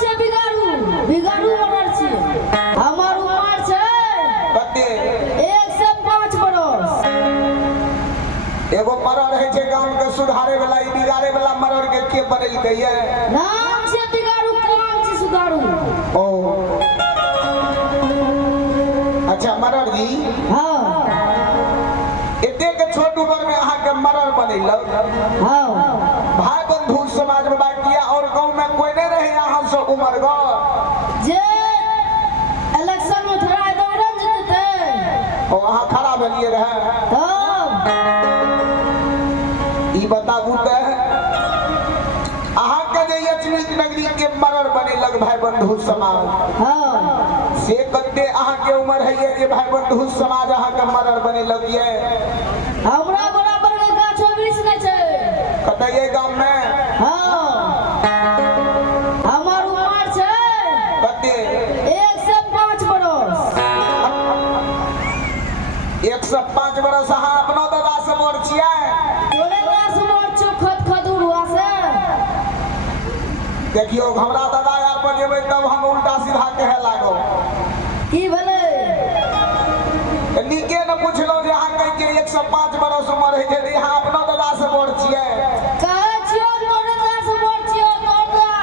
छे बिगाड़ू बिगाड़ू मरल छी हमर उम्र छै कते 105 बरस। एगो मरल रहे छै गांव के सुधारे वाला ई बिगाड़े वाला मरल के बनेलकै ये नाम छे बिगाड़ू काम छी सुधारू। ओ अच्छा मरल जी हां एते के छोट उम्र में अहाँ के मरल बनेलक। हां भाई बंधु समाज में बात किया और गांव में कोई नहीं रहे अहाँ सब उम्र ग जे इलेक्शन में खड़ा दौड़न जीतते ओ अहाँ खड़ा भेलिए रहे तब ई बताबू ते अहाँ के जे यचमित नगरी के मरल बनेलक भाई बंधु समाज हां से कते अहाँ के उम्र है ये जे भाई बंधु समाज अहाँ के मरल बनेलक ये हमरा बराबर के गाछ वृक्ष नै छै कते ये गांव में हां हमर उम्र छै कते 105 बरस। 105 बरस अहाँ अपना दादा से मोर छियै तोरे गाछ मोर छौ खत खदुरुआ से देखियो हमरा दादा यार पर जेबै तब हम उल्टा सीधा कहे लागो की भेलै नीके न पुछलो जे अहाँ कह के 105 बरस उम्र है जे अहाँ अपना दादा से मोर छियै कहै छियो तोरे गाछ मोर छियो तोरा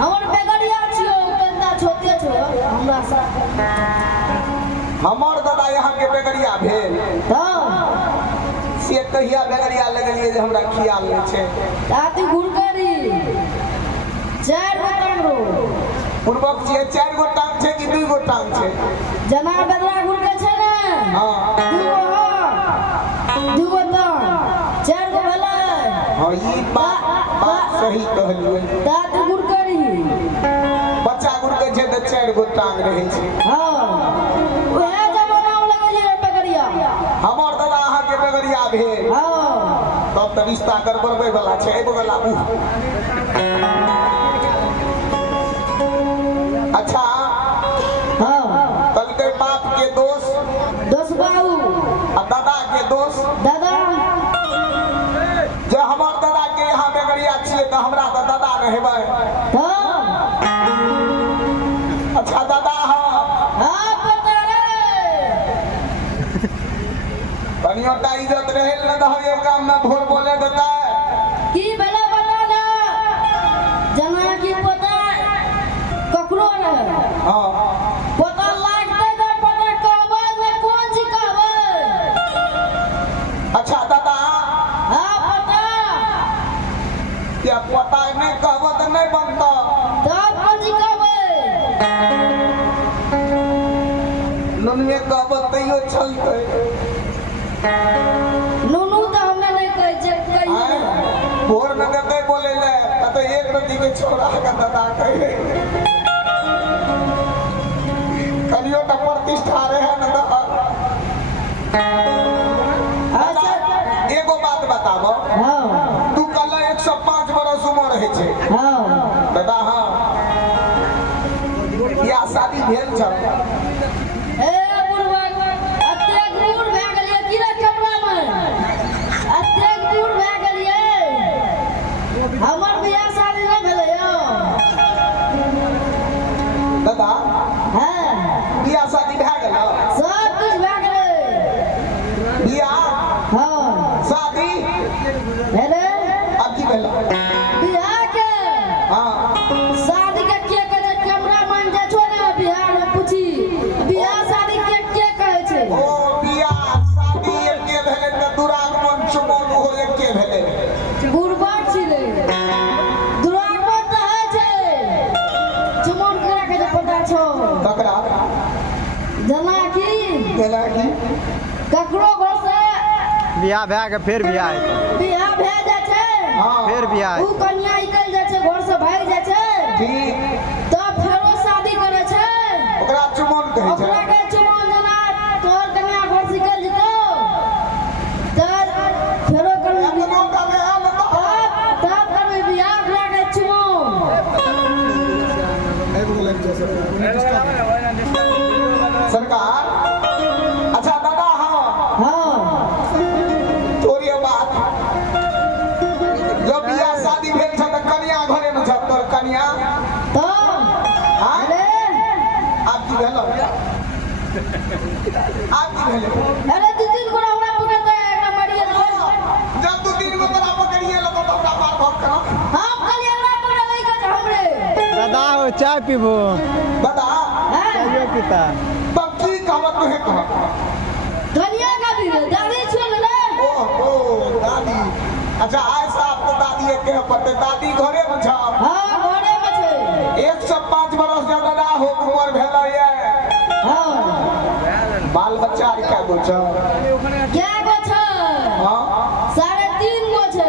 हमर बेगरिया छियो पेंदा छोटे छो हमरा से हमर दादा यहाँ के बेगरिया भेल हां से कहिया बेगरिया लगलिए जे हमरा खियाल नै छै ताती गुरकरी 4 गो टांगरो पूर्वक छियै 4 गो टांग छै कि 2 गो टांग छै जना बेदरा गुरके छै ने हां 2 गो टांग 4 गो भेलै हां ई बात सही कहलिए ताती गुरकरी बच्चा गुरके छै त 4 गो टांग रहै छै हां ओहे जमाना में लगलिए बेगरिया हमर दादा अहाँ के बेगरिया भेल हां तब त रिश्ता गड़बड़बै वाला छै एगो वाला अच्छा हां कल के बाप के दोस्त दोस्त बाबू आ दादा के दोस्त दादा जे हमर दादा के यहाँ बेगरिया छियै त हमरा त दादा न हेबै हां अच्छा दादा हां हां पता रे कनियो टा इज्जत रहल न दहो एक काम में भोर बोले देता की भेलै बता ना जना की पता ककरो रहे हां पता लागतै त पता कहबै ने कोन जी कहबै। अच्छा दादा हां पता क्या पता नहीं कहबो त नहीं बनता तब कोन जी कहबै नुनिए कहबो तैयो चलतै नुनू त हमरा नहीं कहै छै कहियो भोर में देते बोले ले त एक रति के छोड़ा का दादा कहे कनियो त प्रतिष्ठा रहे न दादा अच्छा एगो बात बताबो हां तू कल 105 बरस उम्र है छै हां दादा हां या शादी भेल छ ए बुढ़वा अतेक दूर भए गेलिए की रे कपड़ा में अतेक दूर भए गेलिए हमर बियाह शादी नहीं भेलै यौ दादा हां बियाह शादी भए गेल सब कुछ भए गेलै बियाह हां शादी भेलै अब की भेल बियाह के हां शादी के कहै छै कैमरा मान जा छो ने बिहार में पूछी बियाह शादी के कहै छै ओ बियाह शादी एके भेले त दुरागमन चुमन हो एके भेले बुढ़वा छिले दुरागमन त है छै चुमन करा के जे पता छो ककरा जना की केला की ककरो घर से बियाह भए के फेर बियाह हेतै बियाह भए जाइ छै हां फेर बियाह ऊ कन्या निकल जाइ छै घर से भाग जाइ छै ठीक तब फेरो शादी करे छै ओकरा चुमन कहै छै ओकरा के चुमन जना तोहर कन्या घर से निकल जेतो तब फेरो करबे अपनो करे हम तब करबे बियाह ओकरा के चुमन सरकार अच्छा दादा हां हां तोरी बात जब बियाह शादी भेल छ त कन्या घरे में छ तोर कन्या तब की भेलो आप की भेलो अरे दू तीन को हमरा पकड़ता है एकरा मारिए ना जब तू 3 गो तोरा पकड़िए लो तो हमरा मार भोग करो हम खाली हमरा पकड़ नहीं कर हमरे दादा हो चाय पीबो बता चाय पीता तब की कहत है कह धनिया का भी दादी छोड़ ले ओ दादी अच्छा आय साहब तो दादी के पते दादी घरे में छ हां घरे में छे 105 बरस ज्यादा ना हो उम्र भेल है हां बाल बच्चा क्या गो छ क्या गो छ हां 3.5 गो छे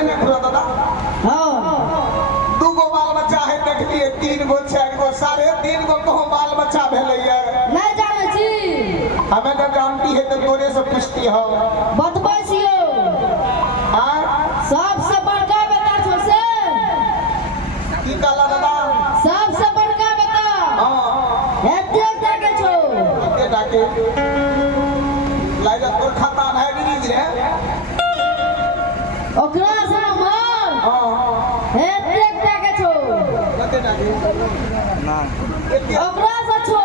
एने घुरो दादा हां 2 गो बाल बच्चा है देख लिए 3 गो 4 गो 3.5 गो कहो बाल बच्चा भेल है नहीं जाने छी हमें तो जानती है तो तोरे से पूछती हो बतबै छियो हां सबसे बड़का बेटा छो से की कहला दादा सबसे बड़का बेटा हां एते जाके छो के डाके लाइजा तोर खानदान है गिरी रे ओकरा से मार हां एते जाके छो कते डाके ना ओकरा से छो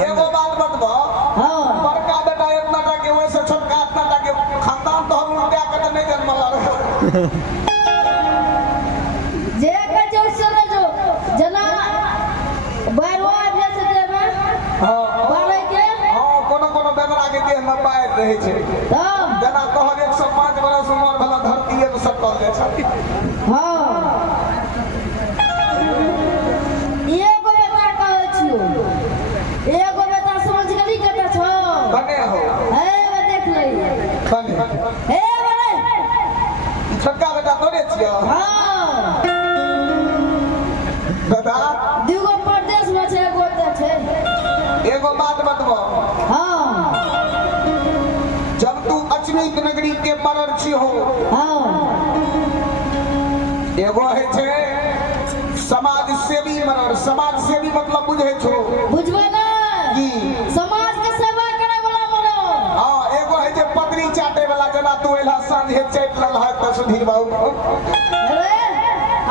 एगो बात बतबो हां बड़का बेटा इतना डाके वैसे छोटका इतना डाके खानदान तो हम उल्टा कर नहीं जन्मला रहे जे के जो से जो जना बैरवा भेज देबे हां बारे के हां कोनो बेदरा के देह में बाहर रहे छै तब जना कहल 105 बरस उम्र भला धरतीए में सटल जाय छै हां एगो बेटा कहै छियो एगो बेटा समझ गेली कते छो बने हो हे देख ले बने हे बड़े छोटका बेटा तोरे छियो हां दादा दूगो परदेश में छै एगो एते छै एगो बात बतबो हां जब तू अचमीत नगरी के मरर छी हो हां एगो है छै समाज सेवी मरर समाज सेवी मतलब बुझे छो बुझबे ना की समाज के सेवा करे वाला मरो हां एगो है जे पगड़ी चाटे वाला जना तू एला सांझे चैट लल है त सुधीर बाबू अरे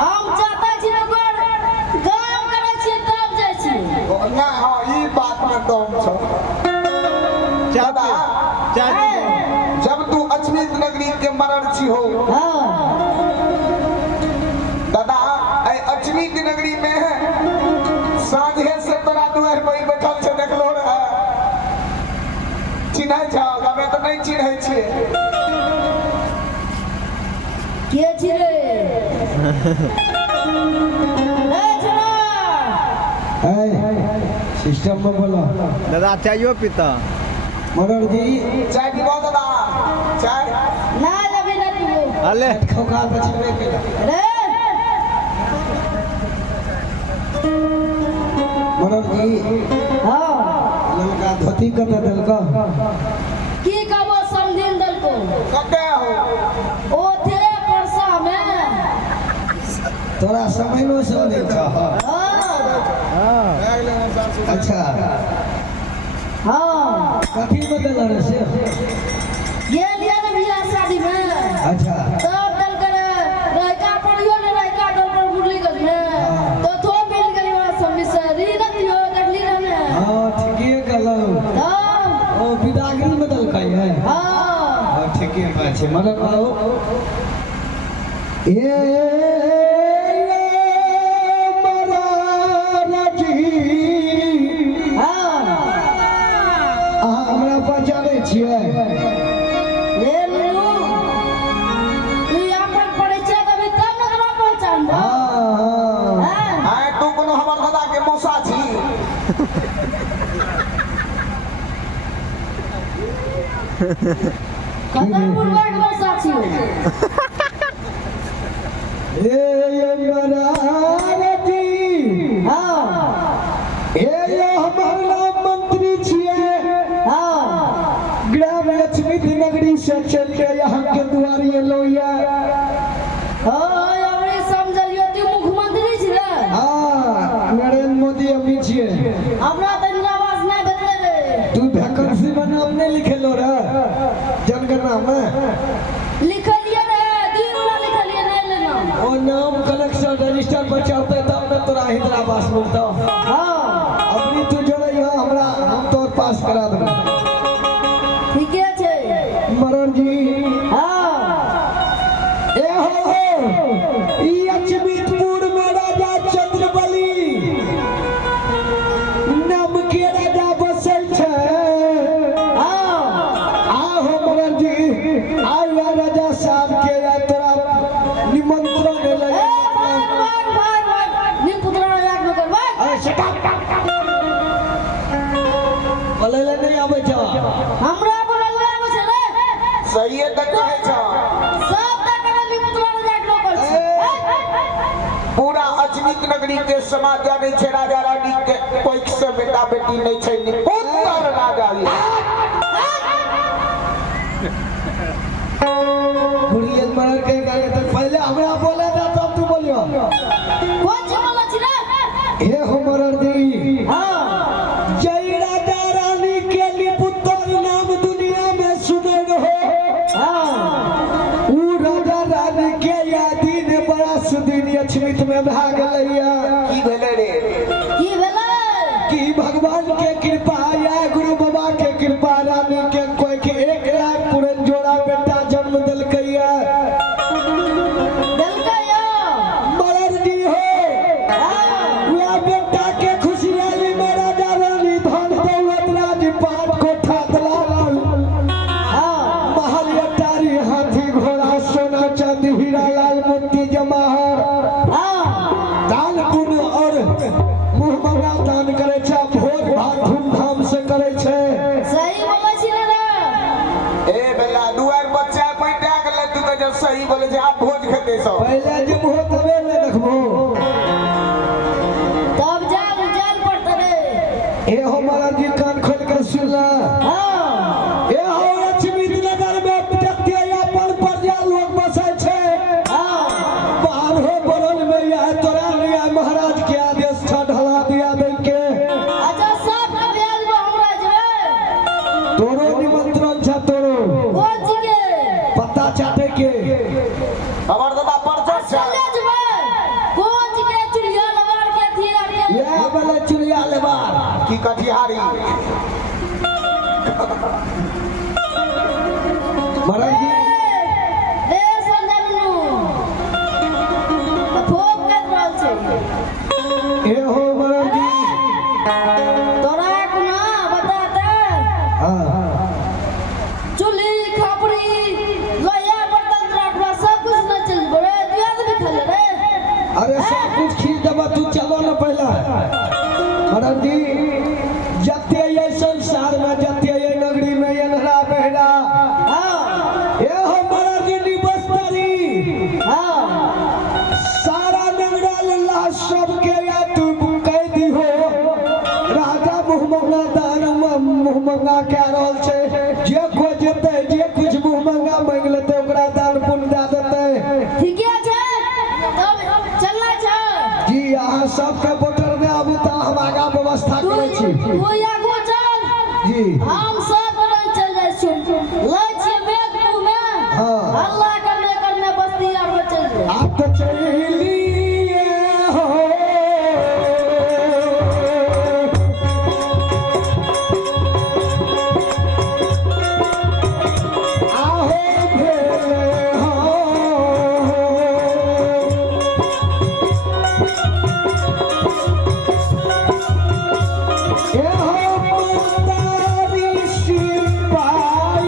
हम चाहता छी ओकर काम करे छी तब जाय छी ना हां ई बात में दम छो चाय दादा चाय पीबो जब तू अचमीत नगरी के मरर छी हो हां दादा ऐ अचमीत नगरी में सांझे से तोरा दुआर पर बैठल छै देखलो रे चिन्है छ हमें तो नहीं चिन्है छियै के छी रे ए छोरा सिस्टम में बोलो दादा चायो पीता मनोहर जी चाय पीबो दादा चाय ना अभी ना तू अले खोखा बचबे के रे मनोहर जी हां ललका धोती कते देलको की कबो समझिन दल को कते हो ओ थे परसा में तोरा समय में समझे छ हां हां अच्छा हां कथी में देल रे से गेल या ना बियाह शादी में अच्छा तब दल कर रायका पड़ियो ने रायका दल पर मुरली गज में तो थो मिल गई वाला समिसरी रखियो देखली रहने हां ठीके कहलो हां ओ विदागरी में देलकै है हां हां ठीके बात छै मदन आओ ए महाराजी हां अहाँ हमरा बचाबै छियै ले लू तू अपन परिचय देबी तब न तोरा पहचानबो हां हां आय तू कोनो हमर दादा के मौसा छी कतौ बुढ़वा के साथी ए महाराजी हां ए हमर नाम मंत्री छियै हां ग्राम लक्ष्मी नगरी से चल के यहाँ के द्वार एलो या हां अबे समझलियो तू मुख्यमंत्री छिले हाँ नरेंद्र मोदी अभी छियै हमरा त निवास नहीं भेटले रे तू वैकेंसी में नाम नहीं लिखेलो रे जनगणना में लिखलिए रे दिन ना लिखलिए नहीं लेना ओ नाम कलेक्शन रजिस्टर पर चढ़ते तब न तोरा हितरा पास मिलता हाँ अपनी तू जोड़े हमरा हम तोर पास करा देना ठीके छै मरण जी हाँ ए हो ई अचमीतपुर में राजा चंद्रबली नाम के राजा बसल छै हाँ आहो मरण जी आया राजा साहब के या तोरा निमंत्रण ले ए भाग निपुत्रा याद न कर भाग अरे शट बोले ले नहीं आवे छ हमरा बोलल आबै छै रे सही है तो कहे छ सब तक निपुत्रा याद न कर छै पूरा अजनीत नगरी के समाज जाने छे राजा रानी के कोई से बेटा बेटी नहीं छे निपुत्र राजा ये बुढ़िया मरण के गए तो पहले हमरा बोले था तब तू बोलियो कौन छै बोलै छी रे हे हो मरण जी हाँ जय राजा रानी के निपुत्र नाम दुनिया में सुने रहो हाँ ऊ राजा रानी के या दिन बड़ा सुदिन अछमित में भाग लैया की भेले रे की भेलै कि भगवान के कृपा या गुरु बाबा के कृपा रानी के कोई के 1 लाख पूरन जोड़ा बेटा जन्म दिलकैया देलकै यो मरण जी हो वह बेटा के खुशी आली में राजा रानी धन दौलत राजपाट कोठा दलाल हाँ महल अटारी हाथी घोड़ा सोना चांदी हीरा लाल मोती जवाहर हाँ दान पुण्य और मुँह मंगा दान करे छै भोज भात धूमधाम से करे छै सही बोलै छी रे ए बेला दुआर बच्चा पैटा गेले तू तो जब सही बोले जे आप भोज खेते सब पहले जब हो तबे ले देखबो तब जाल पड़तै रे ए हो महाराज जी कान खोल के सुनला हाँ ए हो अछमीत नगर में पिटकते अपन प्रजा लोग बसे छै हाँ बाहर हो बरल में यह तोरा लिया महाराज के आदेश था ढला दिया दे के अच्छा सब भेल बा हमरा जेबै तोरो निमंत्रण छ तोरो कौन छी के पता चाटे के हमर दादा परचो छै चले जेबै कौन छी के चुड़िया लवार के थी आर के ये वाला चुड़िया लेबा की कटिहारी महाराज जी रे संजनु फोक के रहल छै ए हो महाराज जी तोरा कुना बता दे हाँ चुली खपड़ी लोया बर्तन राखवा सब कुछ न चल बड़े याद भी खले रे अरे सब कुछ खींच दबा तू चलो ना पहला महाराज जी जते ये संसार में जते ये नगरी में ये नहरा बहरा हाँ ए हो महाराज जी निबस्तरी हाँ सारा नगरा लल्ला सबके या तू कह दी हो राजा मुहम्मदा दान मुहम्मदा कह रहल छै जे को जेते जे कुछ मुहम्मदा मांग लेते ओकरा दान पुण्य दे देते ठीके छै तब चलना छै जी अहाँ सबके वोटर में आबू त हम आगा व्यवस्था तू करै छी तू आगू चल जी हम सब लोग चल जाइ छी लै छी बैग मुंह में हाँ। हल्ला करने बस्ती आर में चल जाए आप तो चलिए हो आओ भेले हो ए हो मंदारी सिपाहिया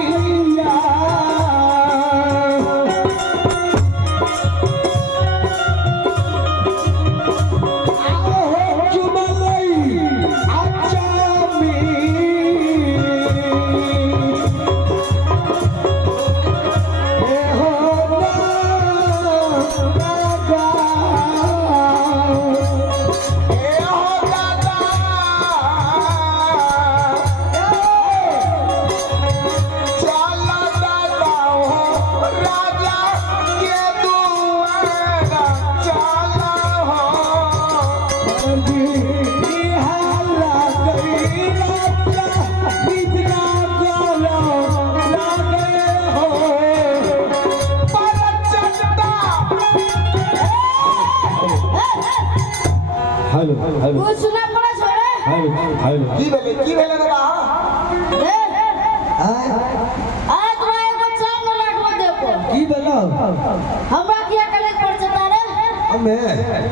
हेलो हेलो कुछ सुना पड़ा छोड़े हेलो की भेले दादा रे आय आज तोरा एगो चाम न राखबो देबो की बोलो हमरा किया कले पड़ चता रे हमें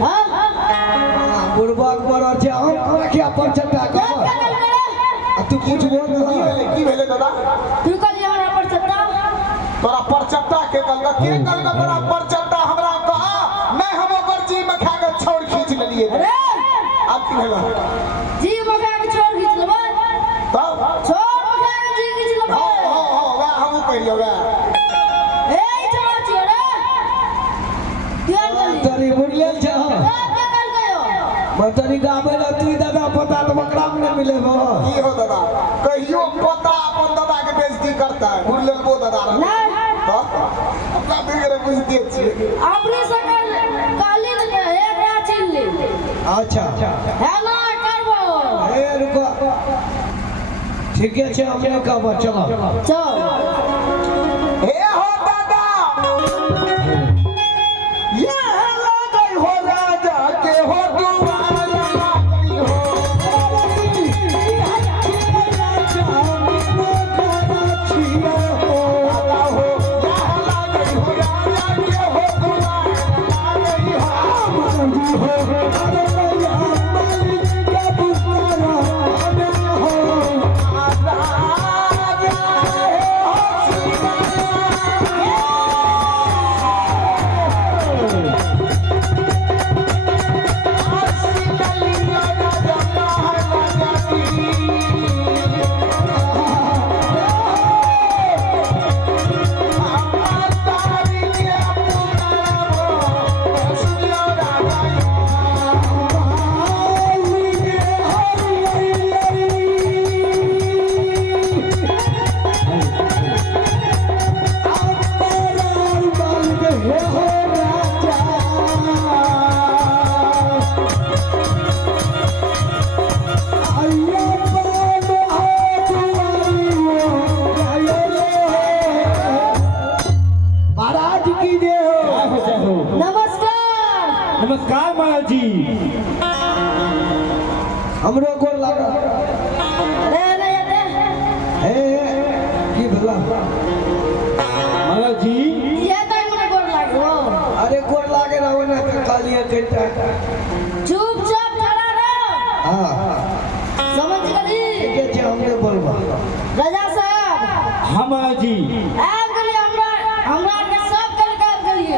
हां बुढ़वा पर छै हम क्या पर चटा कर तू पूछबो की भेले दादा तू कल हमरा पड़ चता तोरा परचट्टा के कलका तोरा परचट्टा हमरा कहा मैं हम ओकर जी में खा के छोड़ खींच लेलिए अरे अब की भेला जी मगा के छोड़ खींच लेबै तब छोड़ मगा के जी खींच लेबै हो वा हम कहियो वा ए चला छोड़े ध्यान कर तरी बुढ़िया छ क्या कर गयो मतरी गावे न तू दादा पता तो मकड़ा में नहीं मिलेबो की हो दादा कहियो पता अपन दादा के बेइज्जती करता है बुढ़ लेबो दादा नहीं अपना देखे बुझते छिए अपने सकल काली ने एक राचिन ले अच्छा है ना करबो ए रुको ठीक है हमने कहबो चलो चल हे हो दादा ये लागल हो राजा के हो दुआरा लागल हो दादा हो ये लागल हो राजा के हो दुआरा लागल हो महाराज की जय हो नमस्कार नमस्कार महाराज जी हमरो गोर लागा रे रे रे ए की भला महाराज जी ये तो मुझे गोर लागो अरे गोर लागे रहो ना कालिया कटा चुपचाप खड़ा रहो हां समझ गली ठीक है हमने बोलबा राजा साहब हाँ महाराज जी आब गली हमरा के सब कल काम करिए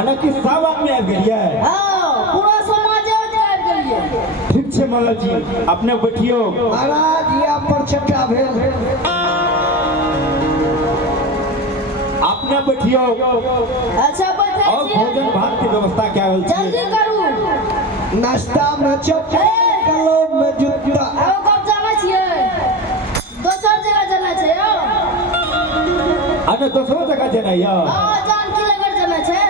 अलग के सब आदमी आ गए हां पूरा समाज आब गलिए ठीक है महाराज जी अपने बैठियो महाराज या पर छक्का भेल अपने बैठियो अच्छा बैठे और भोजन भात की व्यवस्था क्या है जल्दी करू नाश्ता में चप्पल कलो में जूता आओ कब जाना छिए दोसर जगह जाना छै यो अने दूसरो जगह जाना है हां जानकी नगर जाना छै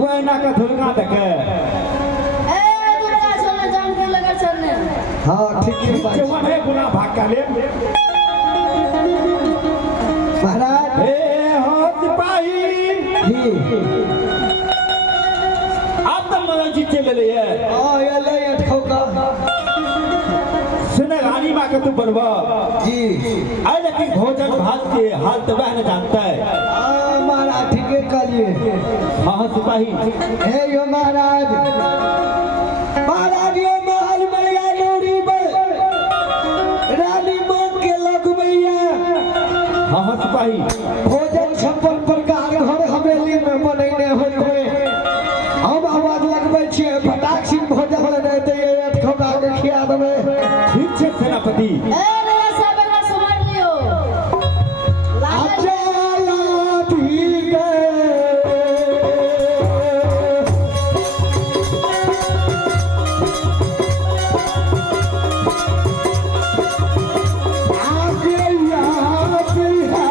वो ना का धुलका देखे ए दुर्गा चलने जानकी नगर चलने हां ठीक है बात जवान है गुना भाग का ले महाराज ए हो सिपाही जी आप तो महाराज जी चले ले हां ये ले अटखौका सुने रानी माँ के तू बनवा जी अरे लेकिन भोजन भात के हाल तो वह न जानता है महाराज ठीक है कालिए हाँ हाँ सिपाही हे यो महाराज महाराज यो महल में या लोरी में रानी मां के लगमैया हाँ हाँ सिपाही भोजन छप्पन प्रकार घर हवेली में बनैने होय हम आवाज लगबै छियै फटाक सिंह भोजन लेने ते अटखौका के खिया देबै ठीक है सेनापति ए रे सब एकरा समझ लियो लागे अचला भी गए आगे याद है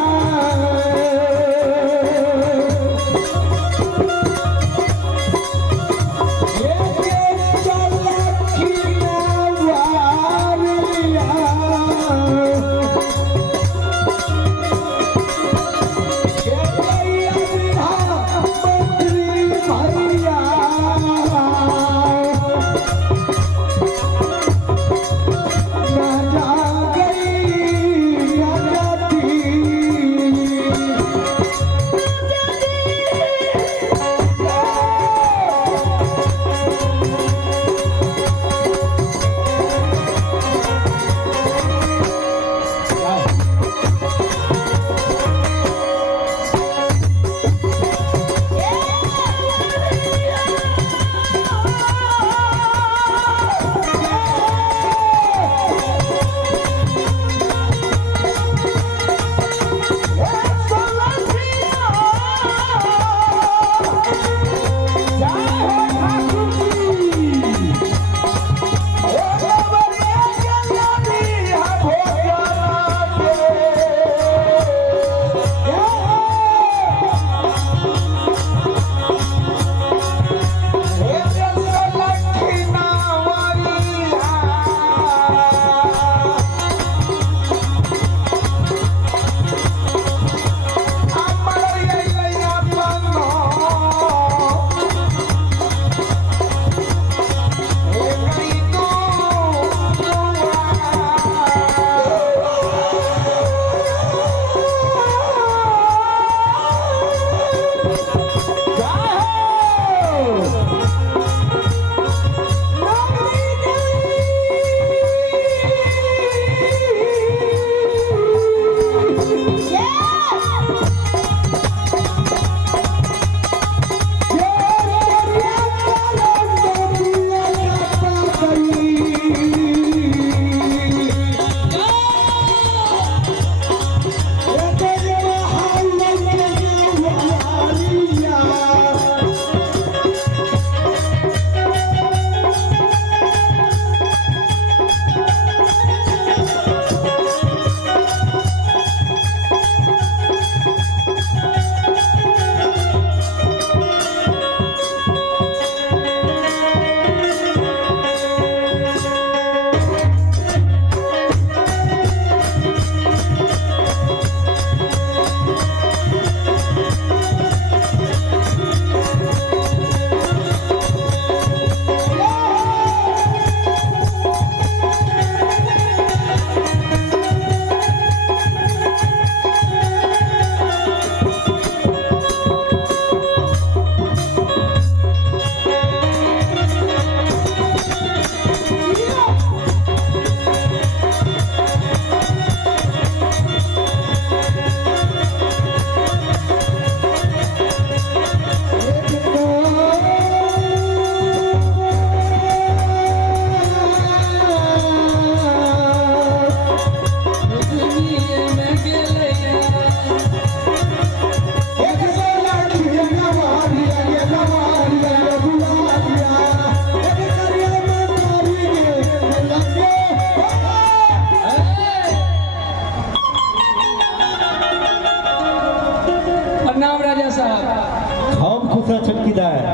किधर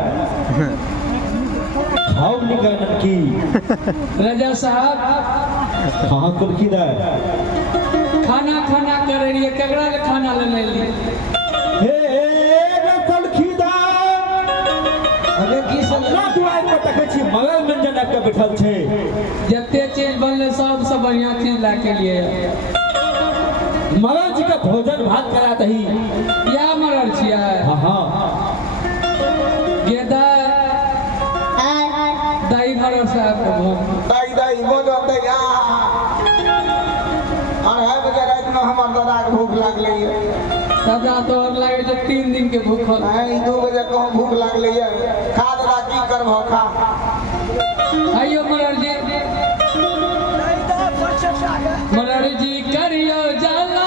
खाओ निकल की राजा साहब कहाँ कर किधर खाना खाना करे रहिए केकरा ले खाना ले लिए हे रसल खिदार अबे की सब ना दुआर पर तकै छी मगल मंजन आके बैठल छै जते चीज बनले सबसे बढ़िया चीज ला के लिए मगल जी का भोजन भात करा दही या मरल छिया हाँ हाँ गेदा दाई मरल साहब के भोज दाई दाई बोलो दैया और है बजे रात में हमर दादा के भूख लागले है दादा तो और लागे जो 3 दिन के भूखल नहीं 2 बजे कहूं भूख लागले है खा दादा की करबो खा आइयो मरल जी करियो जाला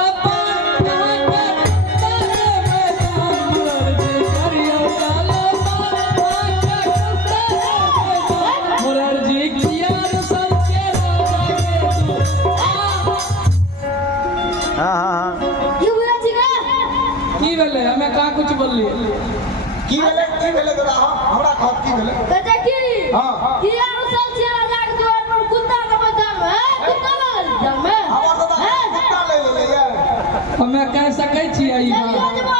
हाँ हाँ हाँ की हुआ जीगा की भेले हमें कहाँ कुछ बोललिए की भेले दादा हमरा खत की भेले कहे की हां की यार सब छिया राजा के द्वार पर कुत्ता के बदल में कुत्ता लग जब में हमर दादा कुत्ता ले ले है हमें कह सकै छी ई चलियो बात जबो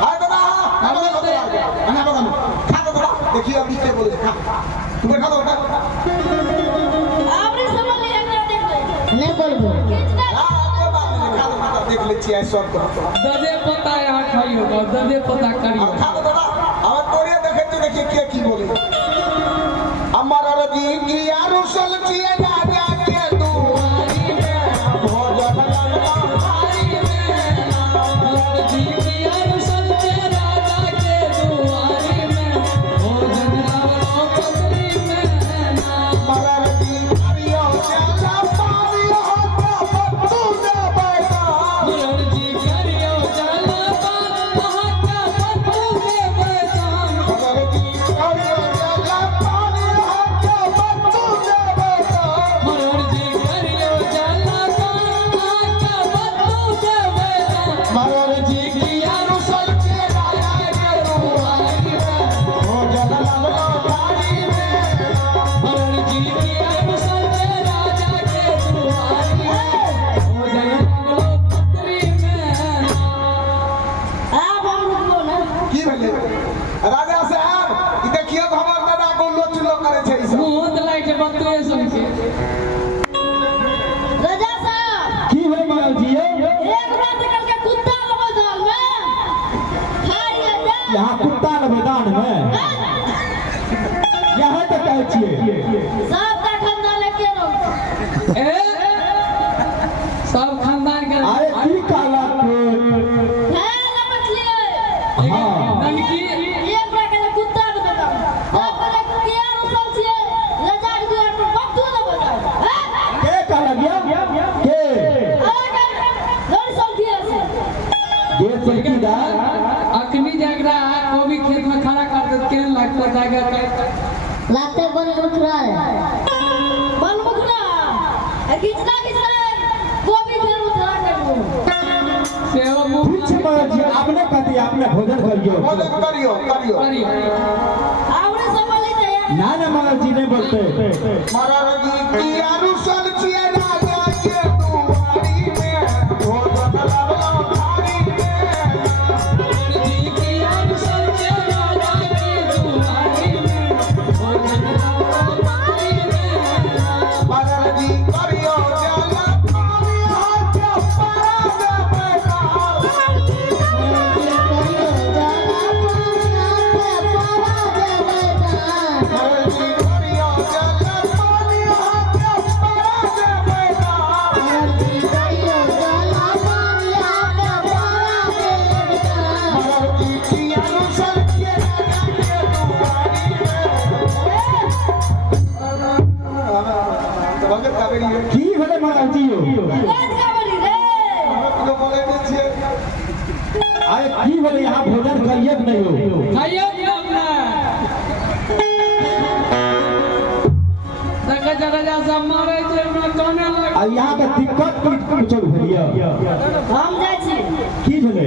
हां दादा ana बगल खा तो थोड़ा देखिए अभी से बोले खा तू बैठा दो बेटा आपने समझ लिया हमरा देख ले नहीं बोलबो कितना देख ले छियै सब को ददे पता यहाँ खाइयो ददे पता करियो खा दो दादा अब तोरे देखे तो देखिए के की बोले अमर रजी की यारुसल छियै राजा के दुआरी में भोजन लगला भारी में जी की अरसल के राजा के दुआरी में भोजन लगलो पगड़ी में अमर रजी करियो जाला पानी हो तो दे बैठा मुरर जी करियो जाला वहाँ का बंधु के बेदाम अमर रजी करियो जाला पानी हो तो दे बैठा मुरर जी करियो जाला वहाँ का बंधु के बेदाम मरर जी की यारुसल के राजा के दुआरी में भोजन लगला भारी में मुरर जी की अरसल के राजा के दुआरी में भोजन लगलो पगड़ी में आप हम रुको ना की भेले राजा साहब ई देखियो तो हमर दादा को लोचलो करे छै ई सब मुँह लाइट बतुए सुन के राजा साहब की है मगल जी एक रात कल के कुत्ता के बदल में खाइए जा यहाँ कुत्ता के मैदान में यहाँ तक कहै छियै सब का खानदान के रहो ए सब खानदान के अरे की कहला है ना मछली हाँ ननकी एक रात के कुत्ता के बदल सब का के रसल छिए राजा के द्वार पर बट्टू के बदल के कहला के रसल छिए से ये चौकीदार अखनी जगरा कोबी खेत में खड़ा कर दे केन लगता जाएगा लाते बन मुखरा बन मुखरा कितना गोभी फिर उठा कर से वो मुंह पूछ मगल जी आपने कहती आपने भोजन करियो भोजन करियो करी आवरे समझ ले ना ना मगल जी नहीं बोलते मरर जी की यारुसल छियै राजा के दुआरी में भोजन लगला भारी में जी की अरसल के राजा की दुआरी में भोजन लगलो पगड़ी में मरर जी करियो जाला पानी हो तो दे बैठा मरर जी करियो जाला पानी हो तो दे बैठा मरर जी की यारुसल छियै राजा के दुआरी में भगत कावेरी है की भेले मगल जी तो बोले नहीं छियै अरे की भेले यहाँ भोजन करिए कि नहीं हो खाइयो कि अपना देखा राजा सब मारे छै हमरा काने लग आ यहाँ के दिक्कत की कुछ भेलिए हम जाइ छी की भेले